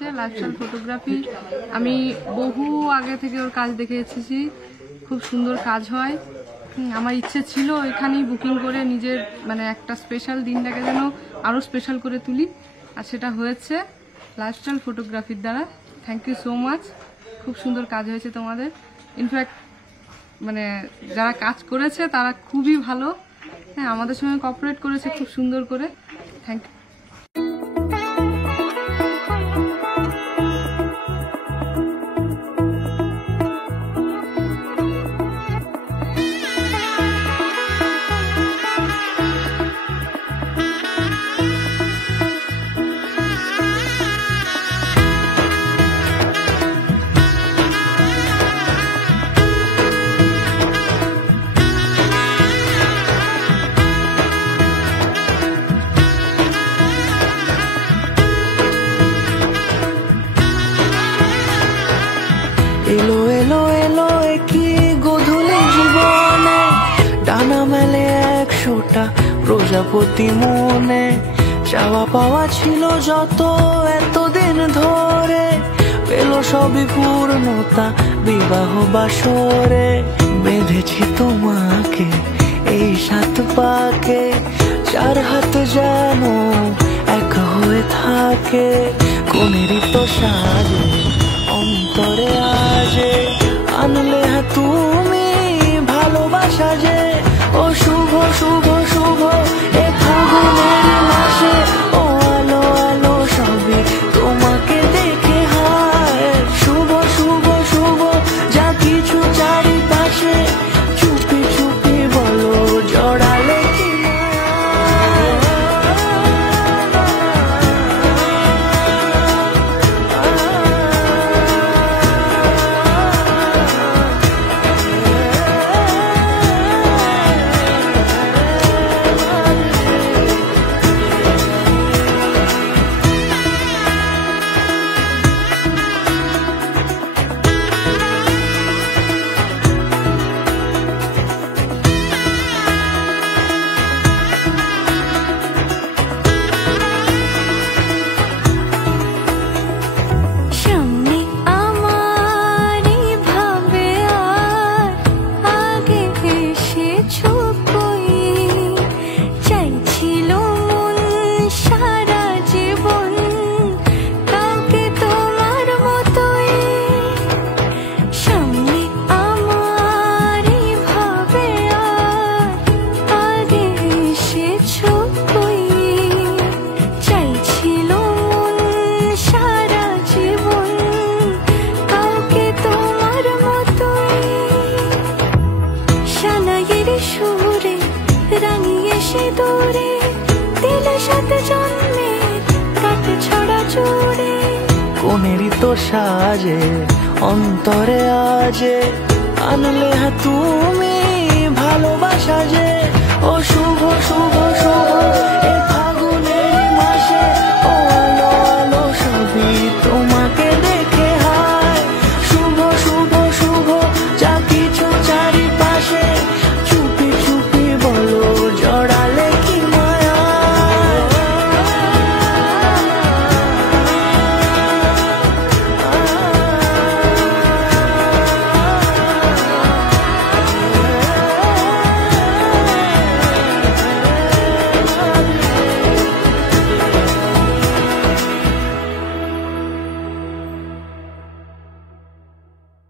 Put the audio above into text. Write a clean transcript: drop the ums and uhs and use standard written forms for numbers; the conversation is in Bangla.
লাইফস্টাইল ফটোগ্রাফি আমি বহু আগে থেকে ওর কাজ দেখে এসেছি। খুব সুন্দর কাজ হয়। আমার ইচ্ছে ছিল এখানেই বুকিং করে নিজের মানে একটা স্পেশাল দিনটাকে যেন আরও স্পেশাল করে তুলি, আর সেটা হয়েছে লাইফস্টাইল ফটোগ্রাফির দ্বারা। Thank you so much. খুব সুন্দর কাজ হয়েছে তোমাদের। ইনফ্যাক্ট মানে যারা কাজ করেছে তারা খুবই ভালো। হ্যাঁ, আমাদের সঙ্গে কোঅপারেট করেছে খুব সুন্দর করে। Thank you. এলো এলো এলো কি গোধূলি জীবনে, ডানা মেলে 100টা প্রজাপতি মনে। চাওয়া পাওয়া ছিল যত এতদিন ধরে, পেল সবই পূর্ণতা বিবাহ বাসরে। বেঁধেছি তোমাকে এই 7 পাকে, 4 হাত যেন এক হয়ে থাকে। কোনেরই তো সাজে অন্তরে আজে, আনলে তুমি ভালোবাসা যে। ও শুভ শুভ শুভ এ ফাগুনের মাসে, ও আলো আলো সবে তোমাকে দেখে হায়। শুভ শুভ শুভ যা কিছু চারিপাশে, চুপি চুপি বলো জড়ালে কি কোনেরই তো সাজে অন্তরে আজে, আনলে তুমি ভালোবাসা যে। ও শুভ শুভ শুভ এ